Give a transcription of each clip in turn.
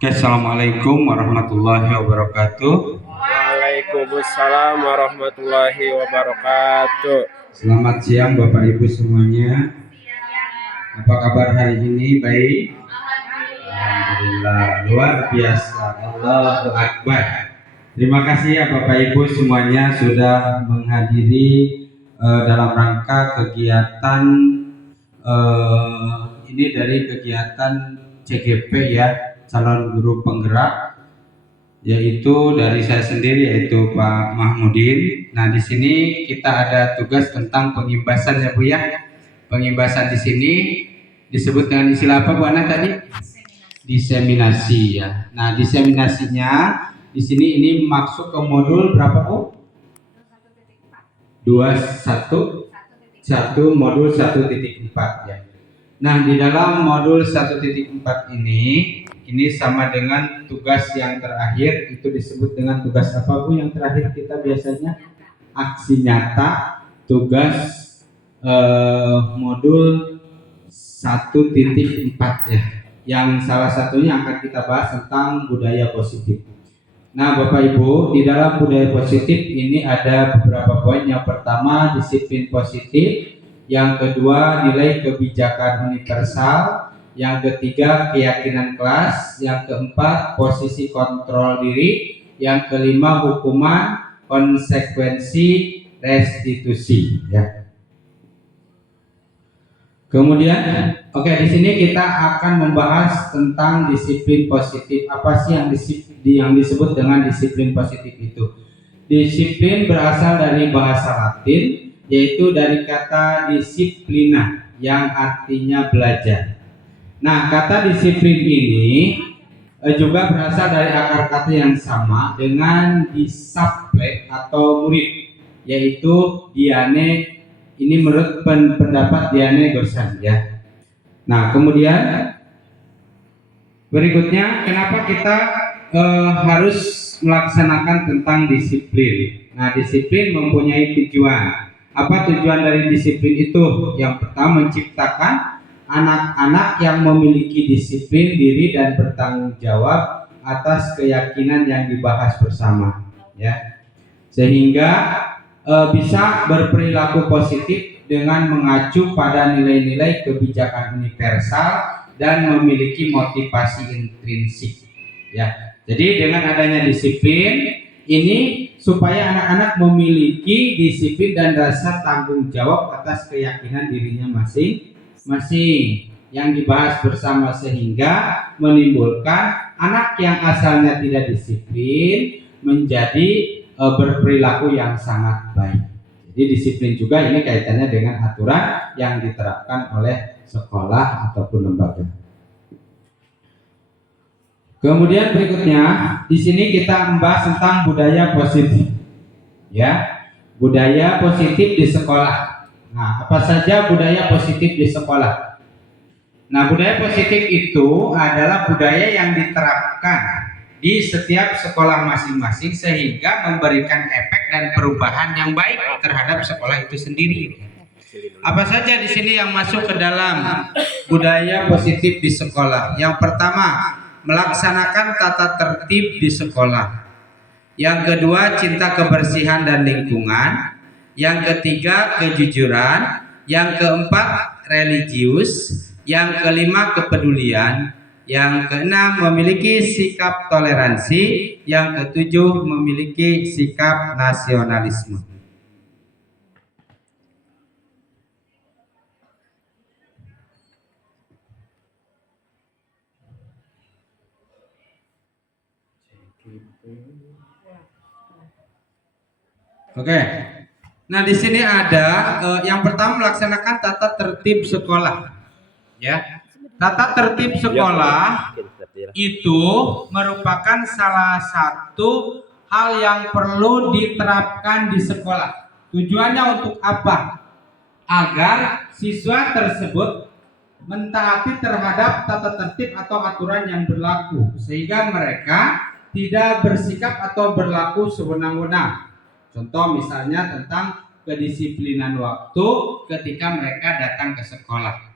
Assalamualaikum warahmatullahi wabarakatuh. Waalaikumsalam warahmatullahi wabarakatuh. Selamat siang Bapak Ibu semuanya. Apa kabar hari ini? Baik? Alhamdulillah, luar biasa. Allahu Akbar. Terima kasih ya Bapak Ibu semuanya sudah menghadiri dalam rangka kegiatan ini dari kegiatan CGP ya, calon guru penggerak, yaitu dari saya sendiri yaitu Pak Mahmudin. Nah, di sini kita ada tugas tentang pengimbasan ya Bu ya. Pengimbasan di sini disebut dengan istilah apa Bu Ana tadi? Diseminasi ya. Nah, diseminasinya di sini ini masuk ke modul berapa Bu? 21 modul 1.4 ya. Nah, di dalam modul 1.4 ini sama dengan tugas yang terakhir, itu disebut dengan tugas apa Bu yang terakhir kita biasanya? Aksi nyata, tugas modul 1.4 ya. Yang salah satunya akan kita bahas tentang budaya positif. Nah, Bapak Ibu, di dalam budaya positif ini ada beberapa poin. Yang pertama, disiplin positif. Yang kedua, nilai kebijakan universal. Yang ketiga, keyakinan kelas. Yang keempat, posisi kontrol diri. Yang kelima, hukuman, konsekuensi, restitusi. Ya. Kemudian, di sini kita akan membahas tentang disiplin positif. Apa sih yang disebut dengan disiplin positif itu? Disiplin berasal dari bahasa Latin, yaitu dari kata disiplina yang artinya belajar. Nah, kata disiplin ini juga berasal dari akar kata yang sama dengan disciple atau murid, yaitu diane. Ini menurut pendapat Diane Gorsan ya. Nah, kemudian berikutnya kenapa kita harus melaksanakan tentang disiplin. Nah, disiplin mempunyai tujuan. Apa tujuan dari disiplin itu? Yang pertama, menciptakan anak-anak yang memiliki disiplin diri dan bertanggung jawab atas keyakinan yang dibahas bersama ya. Sehingga bisa berperilaku positif dengan mengacu pada nilai-nilai kebijakan universal dan memiliki motivasi intrinsik ya. Jadi dengan adanya disiplin ini supaya anak-anak memiliki disiplin dan rasa tanggung jawab atas keyakinan dirinya masing-masing yang dibahas bersama, sehingga menimbulkan anak yang asalnya tidak disiplin menjadi berperilaku yang sangat baik. Jadi disiplin juga ini kaitannya dengan aturan yang diterapkan oleh sekolah ataupun lembaga. Kemudian berikutnya di sini kita membahas tentang budaya positif. Ya, budaya positif di sekolah. Nah, apa saja budaya positif di sekolah? Nah, budaya positif itu adalah budaya yang diterapkan di setiap sekolah masing-masing sehingga memberikan efek dan perubahan yang baik terhadap sekolah itu sendiri. Apa saja di sini yang masuk ke dalam budaya positif di sekolah? Yang pertama, melaksanakan tata tertib di sekolah. Yang kedua, cinta kebersihan dan lingkungan. Yang ketiga, kejujuran. Yang keempat, religius. Yang kelima, kepedulian. Yang keenam, memiliki sikap toleransi. Yang ketujuh, memiliki sikap nasionalisme. Oke. Nah, di sini ada yang pertama, melaksanakan tata tertib sekolah. Ya. Tata tertib sekolah itu merupakan salah satu hal yang perlu diterapkan di sekolah. Tujuannya untuk apa? Agar siswa tersebut mentaati terhadap tata tertib atau aturan yang berlaku, sehingga mereka tidak bersikap atau berlaku sewenang-wenang. Contoh misalnya tentang kedisiplinan waktu ketika mereka datang ke sekolah.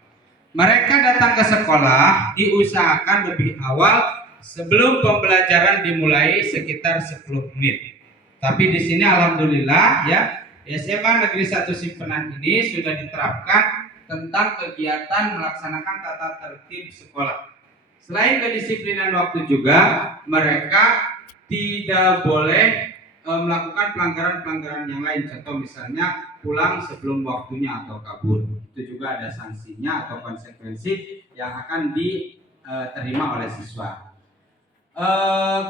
Mereka datang ke sekolah diusahakan lebih awal sebelum pembelajaran dimulai sekitar 10 menit. Tapi di sini alhamdulillah ya, SMA Negeri 1 Simpenan ini sudah diterapkan tentang kegiatan melaksanakan tata tertib sekolah. Selain kedisiplinan waktu juga, mereka tidak boleh melakukan pelanggaran-pelanggaran yang lain. Contoh misalnya pulang sebelum waktunya atau kabur. Itu juga ada sanksinya atau konsekuensi yang akan diterima oleh siswa.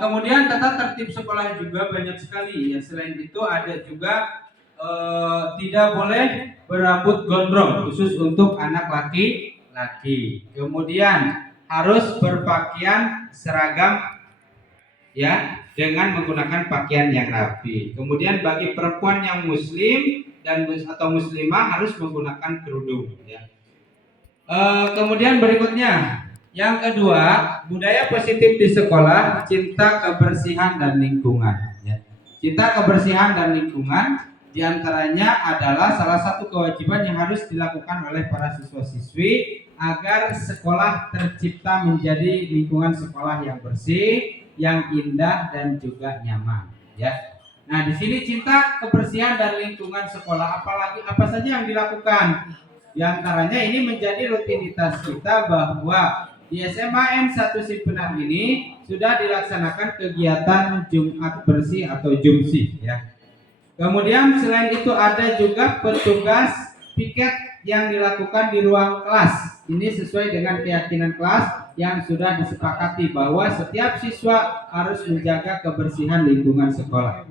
Kemudian tata tertib sekolah juga banyak sekali ya. Selain itu ada juga tidak boleh berambut gondrong khusus untuk anak laki-laki. Kemudian harus berpakaian seragam ya, dengan menggunakan pakaian yang rapi. Kemudian bagi perempuan yang muslim dan atau muslimah harus menggunakan kerudung ya. Kemudian berikutnya yang kedua, budaya positif di sekolah, cinta kebersihan dan lingkungan ya. Cinta kebersihan dan lingkungan diantaranya adalah salah satu kewajiban yang harus dilakukan oleh para siswa-siswi agar sekolah tercipta menjadi lingkungan sekolah yang bersih, yang indah dan juga nyaman ya. Nah, di sini cinta kebersihan dan lingkungan sekolah apa saja yang dilakukan? Di antaranya ini menjadi rutinitas kita bahwa di SMA N1 Simpenan ini sudah dilaksanakan kegiatan Jumat bersih atau Jumsi ya. Kemudian selain itu ada juga petugas piket yang dilakukan di ruang kelas. Ini sesuai dengan keyakinan kelas yang sudah disepakati bahwa setiap siswa harus menjaga kebersihan lingkungan sekolah.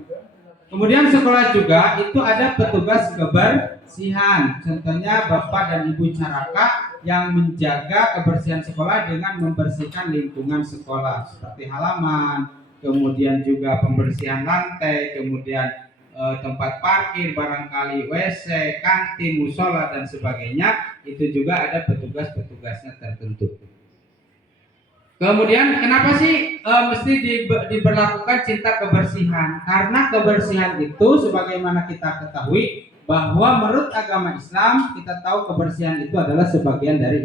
Kemudian sekolah juga itu ada petugas kebersihan. Contohnya Bapak dan Ibu Caraka yang menjaga kebersihan sekolah dengan membersihkan lingkungan sekolah seperti halaman, kemudian juga pembersihan lantai, kemudian tempat parkir, barangkali WC, kantin, musola dan sebagainya. Itu juga ada petugas-petugasnya tertentu. Kemudian kenapa sih mesti diberlakukan cinta kebersihan? Karena kebersihan itu sebagaimana kita ketahui bahwa menurut agama Islam kita tahu kebersihan itu adalah sebagian dari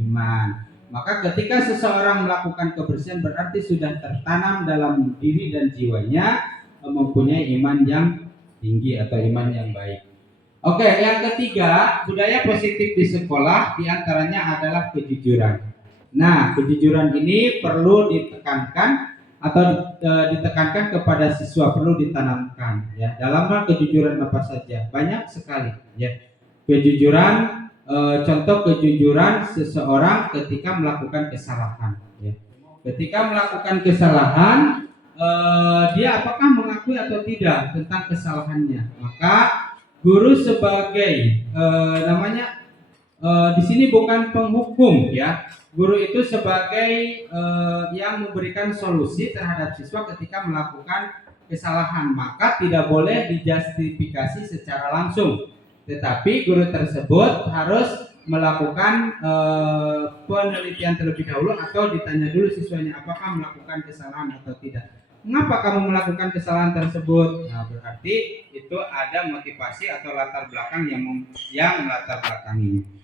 iman. Maka ketika seseorang melakukan kebersihan berarti sudah tertanam dalam diri dan jiwanya mempunyai iman yang tinggi atau iman yang baik. Oke, yang ketiga, budaya positif di sekolah diantaranya adalah kejujuran. Nah, kejujuran ini perlu ditekankan atau ditekankan kepada siswa, perlu ditanamkan ya. Dalam hal kejujuran apa saja? Banyak sekali ya. Kejujuran, contoh kejujuran seseorang ketika melakukan kesalahan ya. Ketika melakukan kesalahan, dia apakah mengakui atau tidak tentang kesalahannya? Maka guru sebagai di sini bukan penghukum ya. Guru itu sebagai yang memberikan solusi terhadap siswa ketika melakukan kesalahan, maka tidak boleh dijustifikasi secara langsung. Tetapi guru tersebut harus melakukan penelitian terlebih dahulu atau ditanya dulu siswanya apakah melakukan kesalahan atau tidak. Mengapa kamu melakukan kesalahan tersebut? Nah, berarti itu ada motivasi atau latar belakang yang melatar belakangi.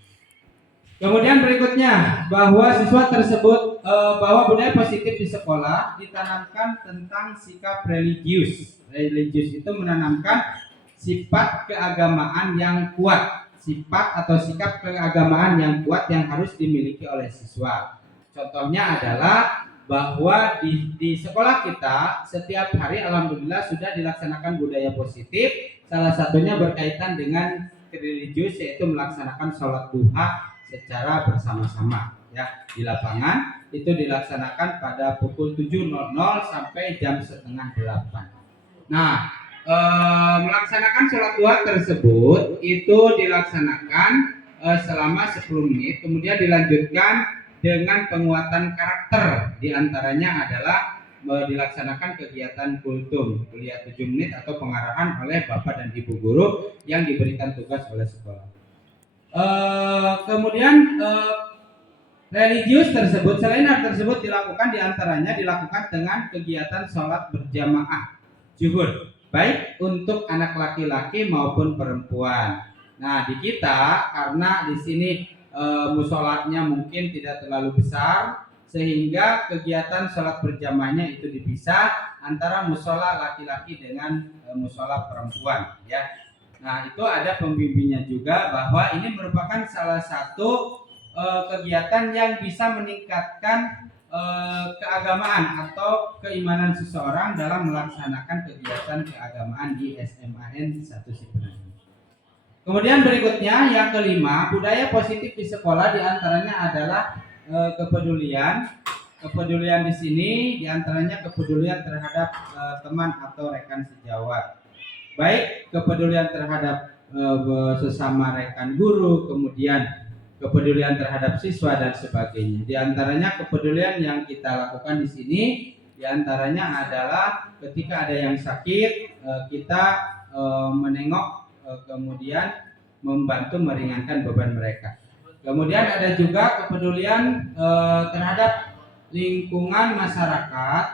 Kemudian berikutnya bahwa siswa tersebut bahwa budaya positif di sekolah ditanamkan tentang sikap religius. Religius itu menanamkan sifat keagamaan yang kuat, sifat atau sikap keagamaan yang kuat yang harus dimiliki oleh siswa. Contohnya adalah bahwa di sekolah kita setiap hari alhamdulillah sudah dilaksanakan budaya positif. Salah satunya berkaitan dengan religius yaitu melaksanakan sholat duha secara bersama-sama ya di lapangan. Itu dilaksanakan pada pukul 7.00 sampai jam setengah 8. Nah, melaksanakan sholat duha tersebut itu dilaksanakan selama 10 menit, kemudian dilanjutkan dengan penguatan karakter. Di antaranya adalah dilaksanakan kegiatan kultum, kuliah 7 menit atau pengarahan oleh Bapak dan Ibu guru yang diberikan tugas oleh sekolah. Kemudian religius tersebut, selain hal tersebut dilakukan diantaranya dilakukan dengan kegiatan sholat berjamaah zuhur, baik untuk anak laki-laki maupun perempuan. Nah, di kita karena di sini musolanya mungkin tidak terlalu besar sehingga kegiatan sholat berjamaahnya itu dipisah antara musola laki-laki dengan musola perempuan ya. Nah itu ada pembimbingnya juga bahwa ini merupakan salah satu kegiatan yang bisa meningkatkan keagamaan atau keimanan seseorang dalam melaksanakan kegiatan keagamaan di SMAN 1 Cipenaing. Kemudian berikutnya yang kelima, budaya positif di sekolah diantaranya adalah kepedulian. Kepedulian di sini diantaranya kepedulian terhadap teman atau rekan sejawat. Baik kepedulian terhadap sesama rekan guru, kemudian kepedulian terhadap siswa dan sebagainya. Di antaranya kepedulian yang kita lakukan di sini, di antaranya adalah ketika ada yang sakit, kita menengok, kemudian membantu meringankan beban mereka. Kemudian ada juga kepedulian terhadap lingkungan masyarakat,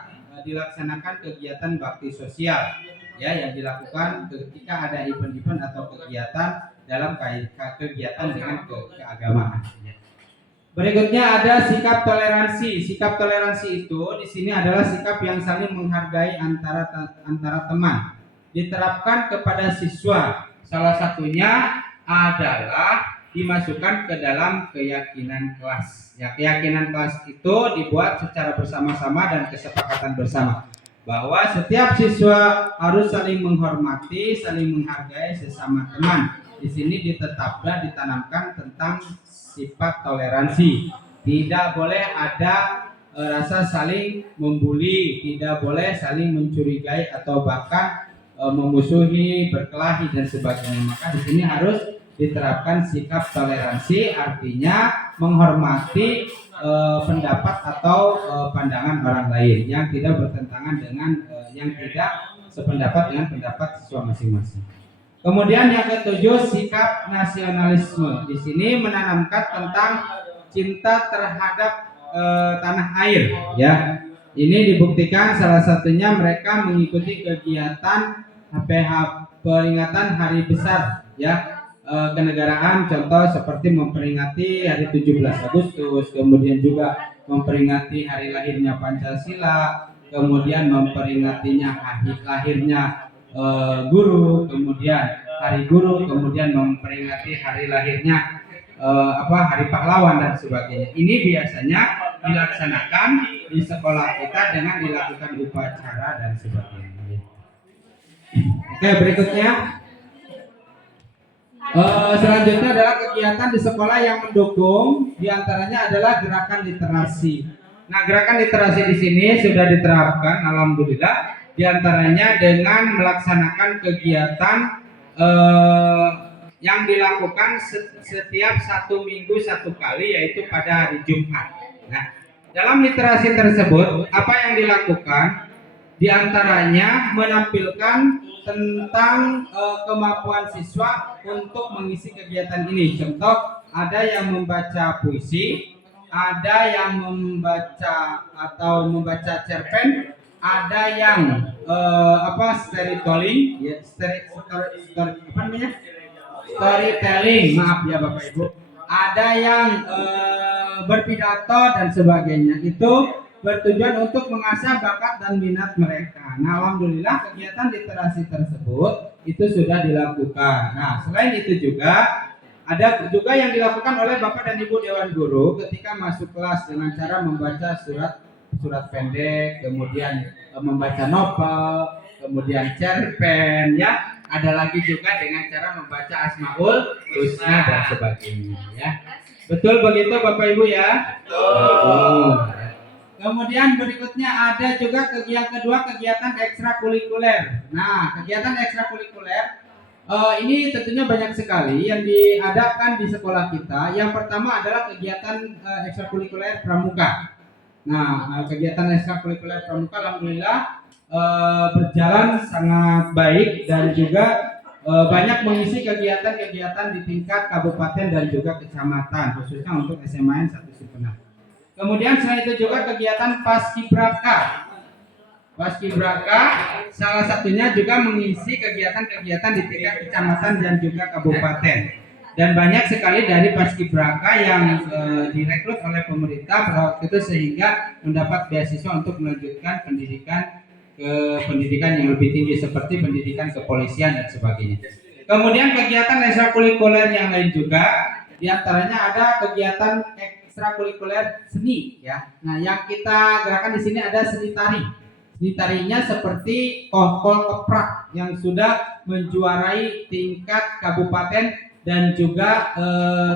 dilaksanakan kegiatan bakti sosial ya yang dilakukan ketika ada event-event atau kegiatan dalam kegiatan dengan keagamaan. Berikutnya ada sikap toleransi. Sikap toleransi itu di sini adalah sikap yang saling menghargai antara teman. Diterapkan kepada siswa. Salah satunya adalah dimasukkan ke dalam keyakinan kelas. Ya, keyakinan kelas itu dibuat secara bersama-sama dan kesepakatan bersama bahwa setiap siswa harus saling menghormati, saling menghargai sesama teman. Di sini ditanamkan tentang sifat toleransi. Tidak boleh ada rasa saling membuli, tidak boleh saling mencurigai atau bahkan memusuhi, berkelahi dan sebagainya. Maka di sini harus diterapkan sikap toleransi, artinya menghormati pendapat atau pandangan orang lain yang tidak bertentangan dengan yang tidak sependapat dengan pendapat siswa masing-masing. Kemudian yang ketujuh, sikap nasionalisme. Di sini menanamkan tentang cinta terhadap tanah air ya. Ini dibuktikan salah satunya mereka mengikuti kegiatan peringatan hari besar ya, kenegaraan, contoh seperti memperingati hari 17 Agustus, kemudian juga memperingati hari lahirnya Pancasila, kemudian memperingatinya hari lahirnya guru, kemudian hari guru, kemudian memperingati hari lahirnya hari pahlawan dan sebagainya. Ini biasanya dilaksanakan di sekolah kita dengan dilakukan upacara dan sebagainya. Oke, berikutnya selanjutnya adalah kegiatan di sekolah yang mendukung, diantaranya adalah gerakan literasi. Nah, gerakan literasi di sini sudah diterapkan, alhamdulillah, diantaranya dengan melaksanakan kegiatan yang dilakukan setiap 1 minggu 1 kali, yaitu pada hari Jumat. Nah, dalam literasi tersebut apa yang dilakukan? Diantaranya menampilkan tentang kemampuan siswa untuk mengisi kegiatan ini. Contoh, ada yang membaca puisi, ada yang membaca atau membaca cerpen, ada yang storytelling, ya, storytelling, maaf ya Bapak Ibu. Ada yang berpidato dan sebagainya. Itu bertujuan untuk mengasah bakat dan minat mereka. Nah, alhamdulillah kegiatan literasi tersebut itu sudah dilakukan. Nah, selain itu juga ada juga yang dilakukan oleh Bapak dan Ibu Dewan Guru ketika masuk kelas dengan cara membaca surat pendek, kemudian membaca novel, kemudian cerpen ya. Ada lagi juga dengan cara membaca Asmaul Husna dan sebagainya ya. Betul begitu Bapak Ibu ya? Betul. Kemudian berikutnya ada juga kegiatan ekstrakurikuler. Nah, kegiatan ekstrakurikuler ini tentunya banyak sekali yang diadakan di sekolah kita. Yang pertama adalah kegiatan ekstrakurikuler pramuka. Nah, kegiatan ekstrakurikuler pramuka alhamdulillah berjalan sangat baik dan juga banyak mengisi kegiatan-kegiatan di tingkat kabupaten dan juga kecamatan, khususnya untuk SMAN 1 Cipenaing. Kemudian selain itu juga kegiatan Paskibraka. Paskibraka salah satunya juga mengisi kegiatan-kegiatan di tingkat kecamatan dan juga kabupaten. Dan banyak sekali dari paskibraka yang direkrut oleh pemerintah pada waktu itu sehingga mendapat beasiswa untuk melanjutkan pendidikan ke pendidikan yang lebih tinggi seperti pendidikan kepolisian dan sebagainya. Kemudian kegiatan ekstrakurikuler yang lain juga, diantaranya ada kegiatan ekstrakurikuler seni ya. Nah, yang kita gerakan di sini ada seni tari. Seni tarinya seperti kohkol keprak yang sudah menjuarai tingkat kabupaten dan juga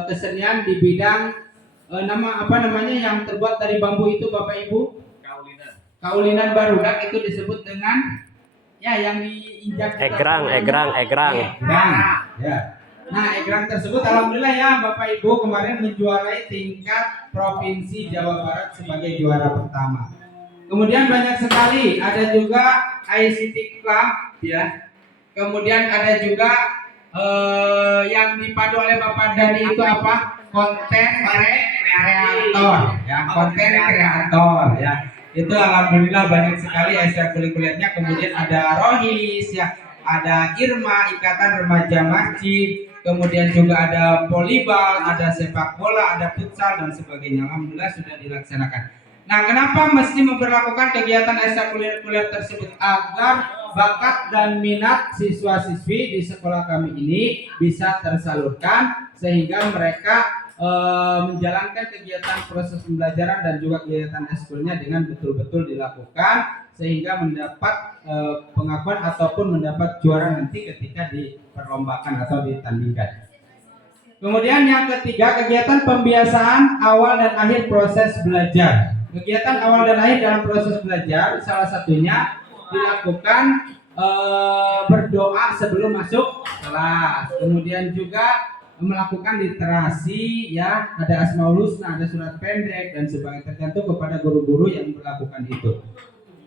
kesenian di bidang yang terbuat dari bambu itu Bapak Ibu. Kaulinan barudak itu disebut dengan yang diinjak Egrang. Ya. Nah, egrang tersebut alhamdulillah ya Bapak Ibu kemarin menjuarai tingkat provinsi Jawa Barat sebagai juara pertama. Kemudian banyak sekali, ada juga ICT Club ya. Kemudian ada juga yang dipadu oleh Bapak Dani itu apa? Konten kreator ya, konten kreator ya. Itu alhamdulillah banyak sekali ekstrakurikulernya. Kemudian ada Rohis ya, ada Irma Ikatan Remaja Masjid, kemudian juga ada volleyball, ada sepak bola, ada futsal dan sebagainya. Alhamdulillah sudah dilaksanakan. Nah, kenapa mesti memperlakukan kegiatan ekstrakurikuler tersebut? Agar bakat dan minat siswa-siswi di sekolah kami ini bisa tersalurkan sehingga mereka menjalankan kegiatan proses pembelajaran dan juga kegiatan ekskulnya dengan betul-betul dilakukan sehingga mendapat pengakuan ataupun mendapat juara nanti ketika diperlombakan atau ditandingkan. Kemudian yang ketiga, kegiatan pembiasaan awal dan akhir proses belajar. Kegiatan awal dan akhir dalam proses belajar salah satunya dilakukan berdoa sebelum masuk kelas. Kemudian juga melakukan literasi ya, ada Asmaul Husna, ada surat pendek dan sebagainya, tergantung kepada guru-guru yang melakukan itu.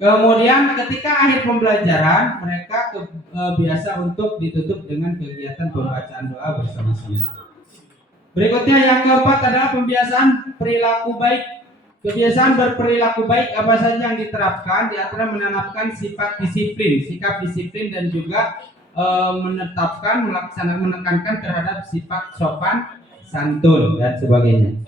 Kemudian ketika akhir pembelajaran mereka biasa untuk ditutup dengan kegiatan pembacaan doa bersama-sama. Berikutnya yang keempat adalah pembiasaan perilaku baik. Kebiasaan berperilaku baik apa saja yang diterapkan? Di antara menanamkan sifat disiplin, sikap disiplin dan juga menekankan terhadap sifat sopan, santun dan sebagainya.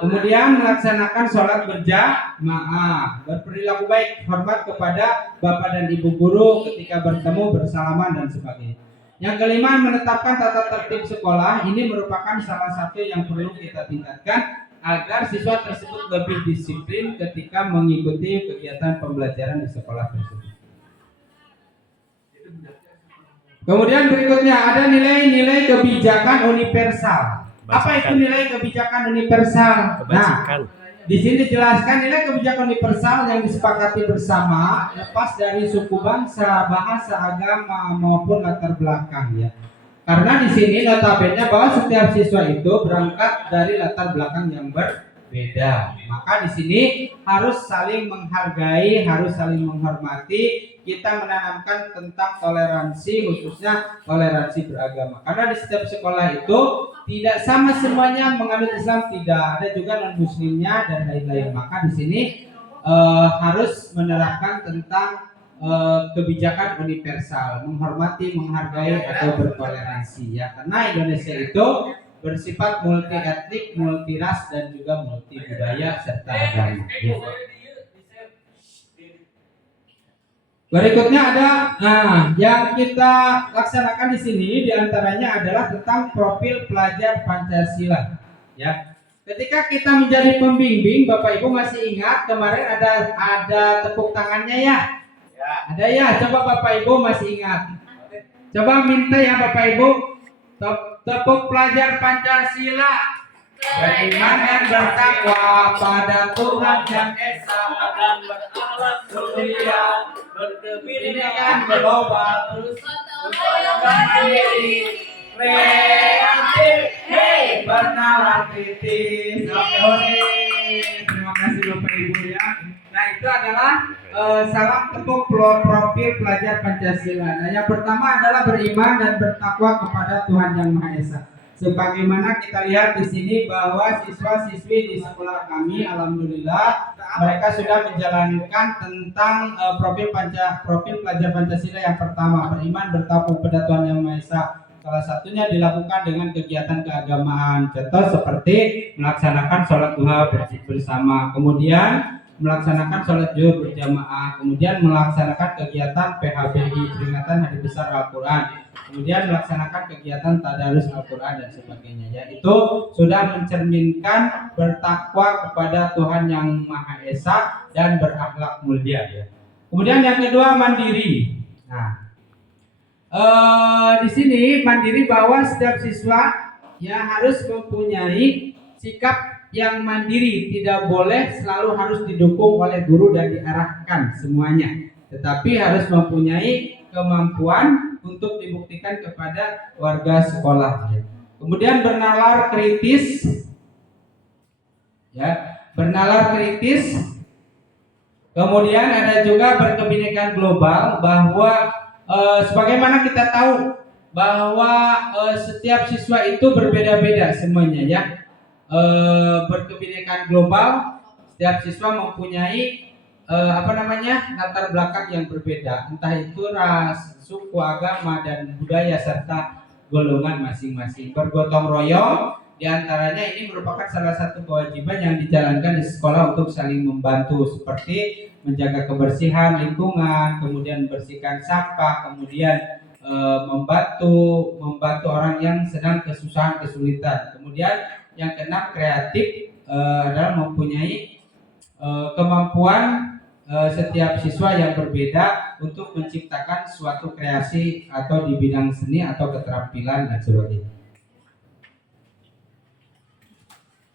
Kemudian melaksanakan sholat berjamaah, berperilaku baik, hormat kepada bapak dan ibu guru ketika bertemu, bersalaman dan sebagainya. Yang kelima, menetapkan tata tertib sekolah. Ini merupakan salah satu yang perlu kita tingkatkan agar siswa tersebut lebih disiplin ketika mengikuti kegiatan pembelajaran di sekolah tersebut. Kemudian berikutnya ada nilai-nilai kebijakan universal. Apa itu nilai kebijakan universal? Nah, di sini dijelaskan nilai kebijakan universal yang disepakati bersama lepas dari suku bangsa, bahasa, agama maupun latar belakang ya. Karena di sini notabene bahwa setiap siswa itu berangkat dari latar belakang yang berbeda. Maka di sini harus saling menghargai, harus saling menghormati. Kita menanamkan tentang toleransi, khususnya toleransi beragama. Karena di setiap sekolah itu tidak sama semuanya menganut Islam, tidak, ada juga non muslimnya dan lain-lain. Maka di sini harus menerapkan tentang kebijakan universal, menghormati, menghargai atau bertoleransi ya. Karena Indonesia itu bersifat multi etnik, multi ras dan juga multi budaya serta agama. Ya. Berikutnya ada yang kita laksanakan di sini diantaranya adalah tentang profil pelajar Pancasila. Ya. Ketika kita menjadi pembimbing, Bapak Ibu masih ingat kemarin ada tepuk tangannya ya? Ada ya, coba Bapak Ibu masih ingat. Coba minta ya Bapak Ibu, tepuk pelajar Pancasila. Beriman dan bertakwa pada Tuhan yang Esa dan beralat mulia, berkebinekaan global terus berdiri, kreatif, hey, bernalar kritis. Oke, terima kasih Bapak Ibu ya. Nah itu adalah salam tepuk profil pelajar Pancasila. Nah yang pertama adalah beriman dan bertakwa kepada Tuhan Yang Maha Esa. Sebagaimana kita lihat di sini bahwa siswa-siswi di sekolah kami, alhamdulillah mereka sudah menjalankan tentang profil pelajar Pancasila yang pertama, beriman bertakwa kepada Tuhan Yang Maha Esa. Salah satunya dilakukan dengan kegiatan keagamaan. Contoh seperti melaksanakan sholat duha bersama, kemudian melaksanakan sholat zuhur berjamaah, kemudian melaksanakan kegiatan PHBI, peringatan Hari Besar Al-Quran, kemudian melaksanakan kegiatan tadarus Al-Quran dan sebagainya. Ya, itu sudah mencerminkan bertakwa kepada Tuhan yang Maha Esa dan berakhlak mulia. Ya. Kemudian yang kedua, mandiri. Nah, di sini mandiri bahwa setiap siswa ya harus mempunyai sikap yang mandiri, tidak boleh selalu harus didukung oleh guru dan diarahkan semuanya, tetapi harus mempunyai kemampuan untuk dibuktikan kepada warga sekolah. Kemudian bernalar kritis, ya, bernalar kritis. Kemudian ada juga berkebinekaan global, bahwa sebagaimana kita tahu bahwa setiap siswa itu berbeda-beda semuanya, ya. Berkebinekaan global, setiap siswa mempunyai latar belakang yang berbeda, entah itu ras, suku, agama, dan budaya serta golongan masing-masing. Bergotong royong diantaranya ini merupakan salah satu kewajiban yang dijalankan di sekolah untuk saling membantu, seperti menjaga kebersihan lingkungan, kemudian membersihkan sampah, kemudian membantu orang yang sedang kesusahan kesulitan. Kemudian yang keenam, kreatif, adalah mempunyai kemampuan setiap siswa yang berbeda untuk menciptakan suatu kreasi atau di bidang seni atau keterampilan dan sebagainya.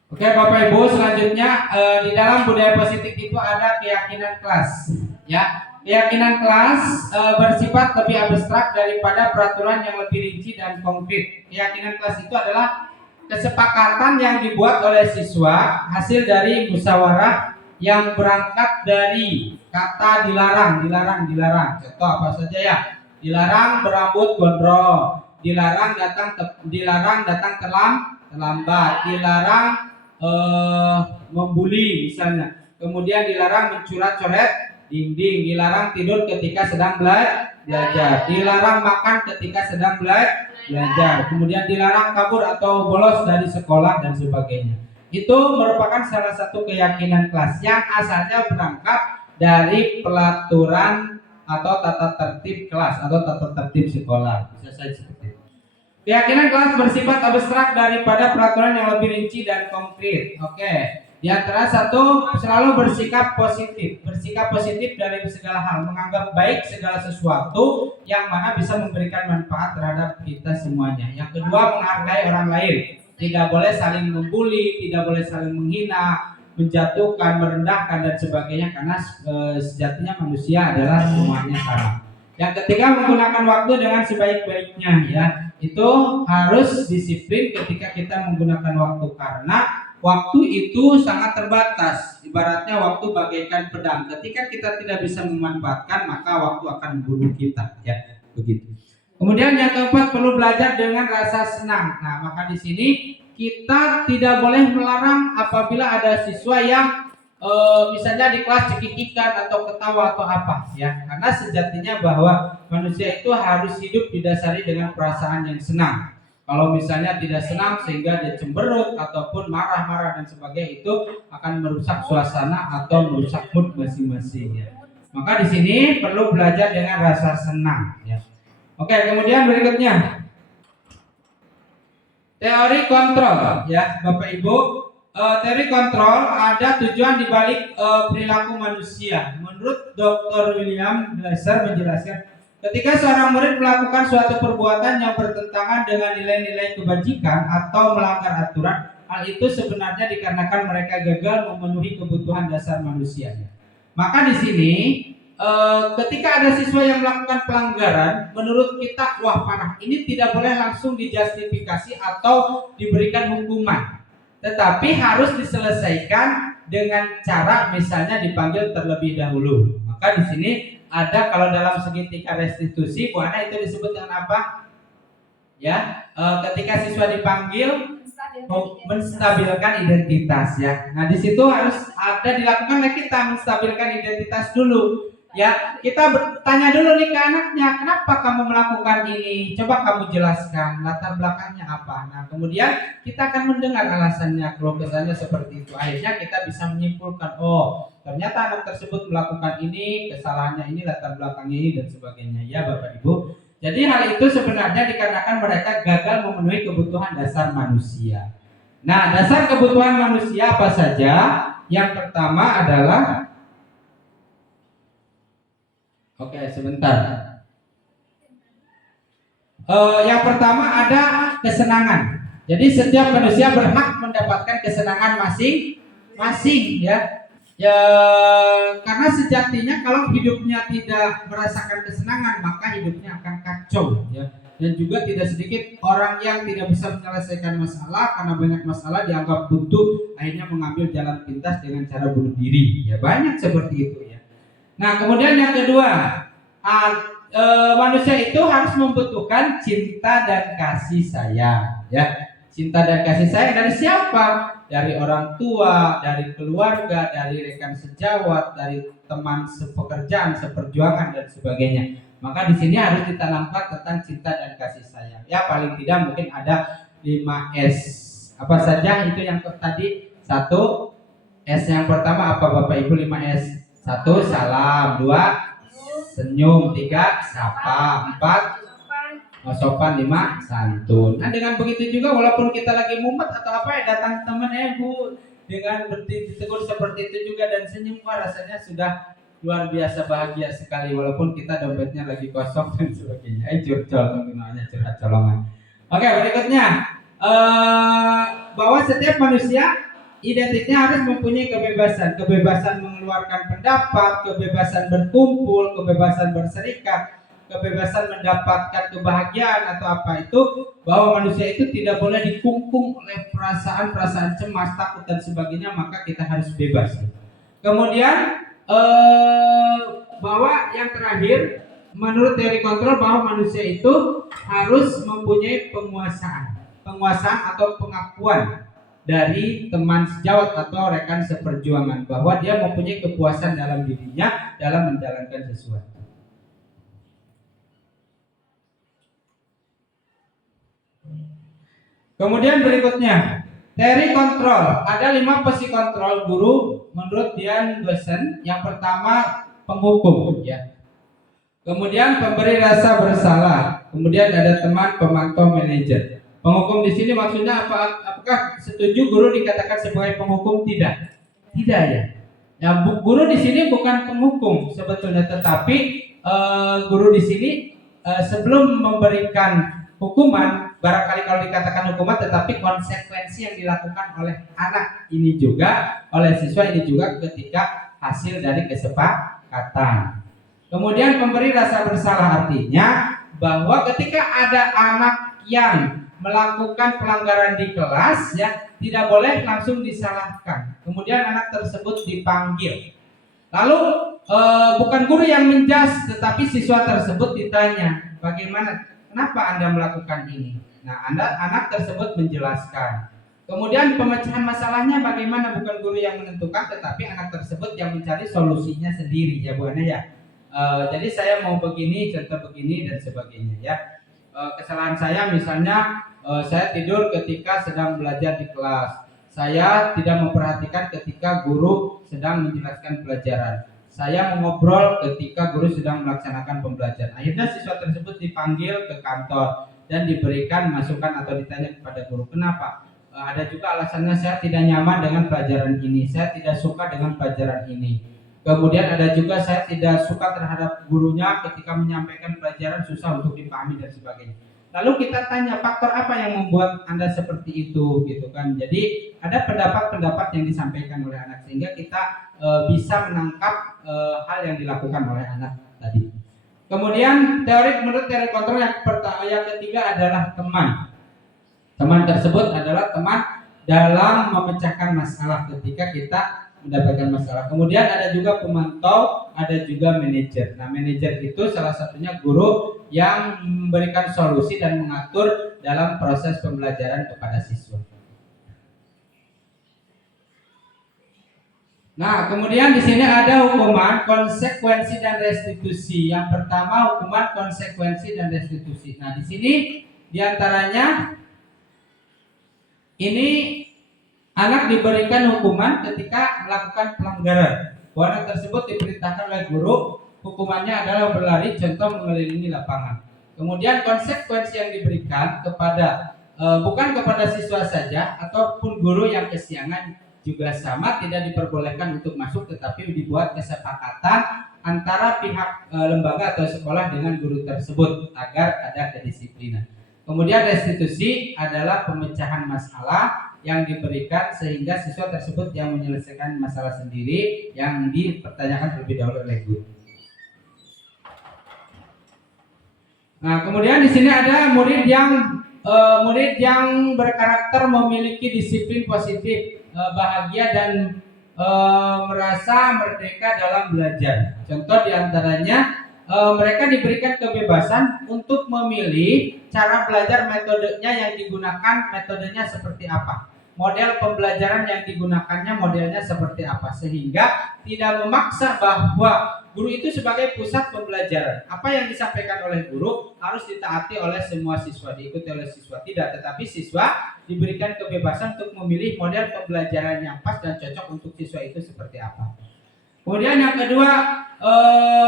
Oke Bapak Ibu, selanjutnya di dalam budaya positif itu ada keyakinan kelas. Ya, keyakinan kelas bersifat lebih abstrak daripada peraturan yang lebih rinci dan konkret. Keyakinan kelas itu adalah kesepakatan yang dibuat oleh siswa hasil dari musyawarah yang berangkat dari kata dilarang. Contoh apa saja ya? Dilarang berambut gondrong, dilarang datang terlambat, dilarang membuli misalnya. Kemudian dilarang mencoret dinding, dilarang tidur ketika sedang belajar, dilarang makan ketika sedang belajar, kemudian dilarang kabur atau bolos dari sekolah dan sebagainya. Itu merupakan salah satu keyakinan kelas yang asalnya berangkat dari pelaturan atau tata tertib kelas atau tata tertib sekolah. Bisa saja seperti itu. Keyakinan kelas bersifat abstrak daripada peraturan yang lebih rinci dan konkret. Oke. Di antara satu, selalu bersikap positif dari segala hal, menganggap baik segala sesuatu yang mana bisa memberikan manfaat terhadap kita semuanya. Yang kedua, menghargai orang lain, tidak boleh saling membuli, tidak boleh saling menghina, menjatuhkan, merendahkan dan sebagainya, karena sejatinya manusia adalah semuanya sama. Yang ketiga, menggunakan waktu dengan sebaik-baiknya, ya. Itu harus disiplin ketika kita menggunakan waktu, karena waktu itu sangat terbatas. Ibaratnya waktu bagaikan pedang. Ketika kita tidak bisa memanfaatkan, maka waktu akan membunuh kita, ya, begitu. Kemudian yang keempat, perlu belajar dengan rasa senang. Nah, maka di sini kita tidak boleh melarang apabila ada siswa yang misalnya di kelas cekikikan atau ketawa atau apa, ya, karena sejatinya bahwa manusia itu harus hidup didasari dengan perasaan yang senang. Kalau misalnya tidak senang sehingga dia cemberut ataupun marah-marah dan sebagainya, itu akan merusak suasana atau merusak mood masing-masing, ya. Maka di sini perlu belajar dengan rasa senang, ya. Oke, kemudian berikutnya teori kontrol, ya Bapak Ibu. Teori kontrol ada tujuan dibalik perilaku manusia. Menurut Dr. William Glasser menjelaskan, ketika seorang murid melakukan suatu perbuatan yang bertentangan dengan nilai-nilai kebajikan atau melanggar aturan, hal itu sebenarnya dikarenakan mereka gagal memenuhi kebutuhan dasar manusianya. Maka di sini ketika ada siswa yang melakukan pelanggaran, menurut kita wah parah, ini tidak boleh langsung dijustifikasi atau diberikan hukuman, tetapi harus diselesaikan dengan cara misalnya dipanggil terlebih dahulu. Maka di sini ada, kalau dalam segi tingkat restitusi, Bu Ana, itu disebut dengan apa? Ya, ketika siswa dipanggil menstabilkan identitas, ya. Nah, di situ harus ada dilakukan oleh kita menstabilkan identitas dulu. Ya, kita bertanya dulu nih ke anaknya, kenapa kamu melakukan ini? Coba kamu jelaskan latar belakangnya apa. Nah, kemudian kita akan mendengar alasannya, keluh kesahnya seperti itu. Akhirnya kita bisa menyimpulkan, oh, ternyata anak tersebut melakukan ini, kesalahannya ini, latar belakangnya ini dan sebagainya. Ya, Bapak Ibu. Jadi hal itu sebenarnya dikarenakan mereka gagal memenuhi kebutuhan dasar manusia. Nah, dasar kebutuhan manusia apa saja? Yang pertama adalah oke, sebentar. Yang pertama ada kesenangan. Jadi setiap manusia berhak mendapatkan kesenangan masing-masing, ya. Ya, karena sejatinya kalau hidupnya tidak merasakan kesenangan, maka hidupnya akan kacau, ya. Dan juga tidak sedikit orang yang tidak bisa menyelesaikan masalah karena banyak masalah dianggap buntu, akhirnya mengambil jalan pintas dengan cara bunuh diri. Ya, banyak seperti itu, ya. Nah, kemudian yang kedua, manusia itu harus membutuhkan cinta dan kasih sayang, ya. Cinta dan kasih sayang dari siapa? Dari orang tua, dari keluarga, dari rekan sejawat, dari teman sepekerjaan, seperjuangan dan sebagainya. Maka di sini harus ditanamkan tentang cinta dan kasih sayang. Ya, paling tidak mungkin ada 5S. Apa saja itu yang tadi? 1 S yang pertama apa Bapak Ibu? 5S. 1 salam, 2 senyum, 3 sapa, 4 sopan, 5 santun. Nah, dengan begitu juga walaupun kita lagi mumet atau apa ya, datang teman Bu dengan ditegur seperti itu juga dan senyum, rasanya sudah luar biasa bahagia sekali walaupun kita dompetnya lagi kosong dan sebagainya. Curcol namanya, curhat colongan. Oke, berikutnya bahwa setiap manusia identiknya harus mempunyai kebebasan mengeluarkan pendapat, kebebasan berkumpul, kebebasan berserikat, kebebasan mendapatkan kebahagiaan atau apa itu, bahwa manusia itu tidak boleh dikungkung oleh perasaan-perasaan cemas, takut dan sebagainya, maka kita harus bebas. Kemudian bahwa yang terakhir menurut teori kontrol bahwa manusia itu harus mempunyai penguasaan atau pengakuan dari teman sejawat atau rekan seperjuangan bahwa dia mempunyai kepuasan dalam dirinya dalam menjalankan sesuatu. Kemudian berikutnya, teori kontrol. Ada 5 psikontrol guru menurut Dian Dosen. Yang pertama penghukum, ya. Kemudian pemberi rasa bersalah. Kemudian ada teman pemantau manajer. Penghukum di sini maksudnya apa? Apakah setuju guru dikatakan sebagai penghukum? Tidak. Tidak, ya. Ya, guru di sini bukan penghukum sebetulnya, tetapi guru di sini sebelum memberikan hukuman, barangkali kalau dikatakan hukuman, tetapi konsekuensi yang dilakukan oleh anak ini juga, oleh siswa ini juga ketika hasil dari kesepakatan. Kemudian pemberi rasa bersalah artinya bahwa ketika ada anak yang melakukan pelanggaran di kelas, ya, tidak boleh langsung disalahkan. Kemudian anak tersebut dipanggil. Lalu bukan guru yang menjas, tetapi siswa tersebut ditanya, bagaimana, kenapa Anda melakukan ini? Nah, anak tersebut menjelaskan. Kemudian pemecahan masalahnya bagaimana, bukan guru yang menentukan, tetapi anak tersebut yang mencari solusinya sendiri, ya Bu Ana, ya. Jadi saya mau begini, contoh begini dan sebagainya, ya. Kesalahan saya misalnya saya tidur ketika sedang belajar di kelas. Saya tidak memperhatikan ketika guru sedang menjelaskan pelajaran. Saya mengobrol ketika guru sedang melaksanakan pembelajaran. Akhirnya siswa tersebut dipanggil ke kantor dan diberikan masukan atau ditanya kepada guru, kenapa? Ada juga alasannya, saya tidak nyaman dengan pelajaran ini, saya tidak suka dengan pelajaran ini. Kemudian ada juga saya tidak suka terhadap gurunya ketika menyampaikan pelajaran susah untuk dipahami dan sebagainya. Lalu kita tanya faktor apa yang membuat Anda seperti itu, gitu kan. Jadi ada pendapat-pendapat yang disampaikan oleh anak sehingga kita bisa menangkap hal yang dilakukan oleh anak tadi. Kemudian menurut teori kontrol yang ketiga adalah teman. Teman tersebut adalah teman dalam memecahkan masalah ketika kita mendapatkan masalah. Kemudian ada juga pemantau, ada juga manajer. Nah, manajer itu salah satunya guru yang memberikan solusi dan mengatur dalam proses pembelajaran kepada siswa. Nah, kemudian di sini ada hukuman, konsekuensi dan restitusi. Yang pertama hukuman, konsekuensi dan restitusi. Nah, di sini diantaranya ini anak diberikan hukuman ketika melakukan pelanggaran. Anak tersebut diperintahkan oleh guru, hukumannya adalah berlari, contoh mengelilingi lapangan. Kemudian konsekuensi yang diberikan kepada bukan kepada siswa saja ataupun guru yang kesiangan juga sama, tidak diperbolehkan untuk masuk, tetapi dibuat kesepakatan antara pihak lembaga atau sekolah dengan guru tersebut agar ada kedisiplinan. Kemudian restitusi adalah pemecahan masalah yang diberikan sehingga siswa tersebut yang menyelesaikan masalah sendiri yang dipertanyakan terlebih dahulu oleh guru. Nah, kemudian di sini ada murid yang berkarakter memiliki disiplin positif, bahagia dan merasa merdeka dalam belajar. Contoh diantaranya mereka diberikan kebebasan untuk memilih cara belajar, metodenya yang digunakan, metodenya seperti apa, model pembelajaran yang digunakannya, modelnya seperti apa, sehingga tidak memaksa bahwa guru itu sebagai pusat pembelajaran. Apa yang disampaikan oleh guru harus ditaati oleh semua siswa, diikuti oleh siswa, tidak, tetapi siswa diberikan kebebasan untuk memilih model pembelajaran yang pas dan cocok untuk siswa itu seperti apa. Kemudian yang kedua,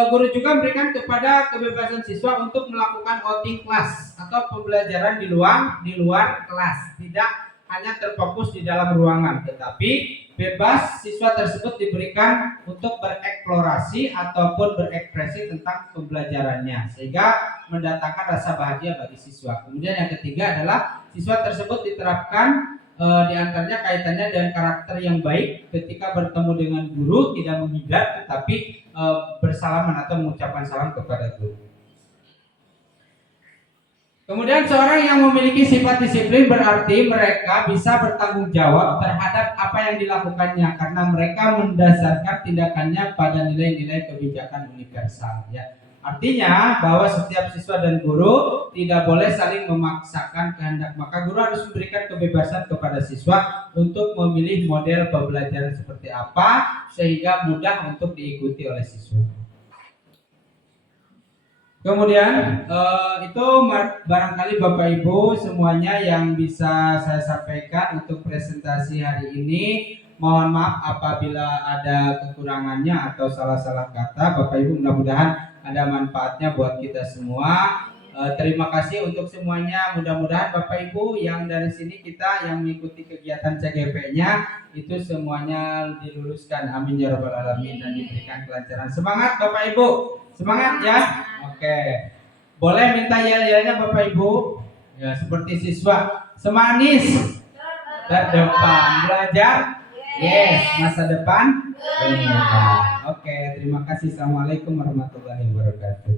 guru juga memberikan kepada kebebasan siswa untuk melakukan outing kelas atau pembelajaran di luar kelas, tidak hanya terfokus di dalam ruangan, tetapi bebas siswa tersebut diberikan untuk bereksplorasi ataupun berekspresi tentang pembelajarannya sehingga mendatangkan rasa bahagia bagi siswa. Kemudian yang ketiga adalah siswa tersebut diterapkan diantaranya kaitannya dengan karakter yang baik ketika bertemu dengan guru, tidak menghindar tetapi bersalaman atau mengucapkan salam kepada guru. Kemudian seorang yang memiliki sifat disiplin berarti mereka bisa bertanggung jawab terhadap apa yang dilakukannya karena mereka mendasarkan tindakannya pada nilai-nilai kebijakan universal. Ya. Artinya bahwa setiap siswa dan guru tidak boleh saling memaksakan kehendak. Maka guru harus memberikan kebebasan kepada siswa untuk memilih model pembelajaran seperti apa sehingga mudah untuk diikuti oleh siswa. Kemudian itu barangkali Bapak Ibu semuanya yang bisa saya sampaikan untuk presentasi hari ini. Mohon maaf apabila ada kekurangannya atau salah-salah kata. Bapak Ibu, mudah-mudahan ada manfaatnya buat kita semua. Terima kasih untuk semuanya. Mudah-mudahan Bapak Ibu yang dari sini kita yang mengikuti kegiatan CGP-nya itu semuanya diluluskan. Amin ya rabbal alamin, dan diberikan kelancaran. Semangat Bapak Ibu. Semangat ya. Oke. Boleh minta yel-yelnya Bapak Ibu? Ya, seperti siswa. Semanis terdepan. Belajar? Yes. Masa depan? Benar. Oke, terima kasih. Assalamualaikum warahmatullahi wabarakatuh.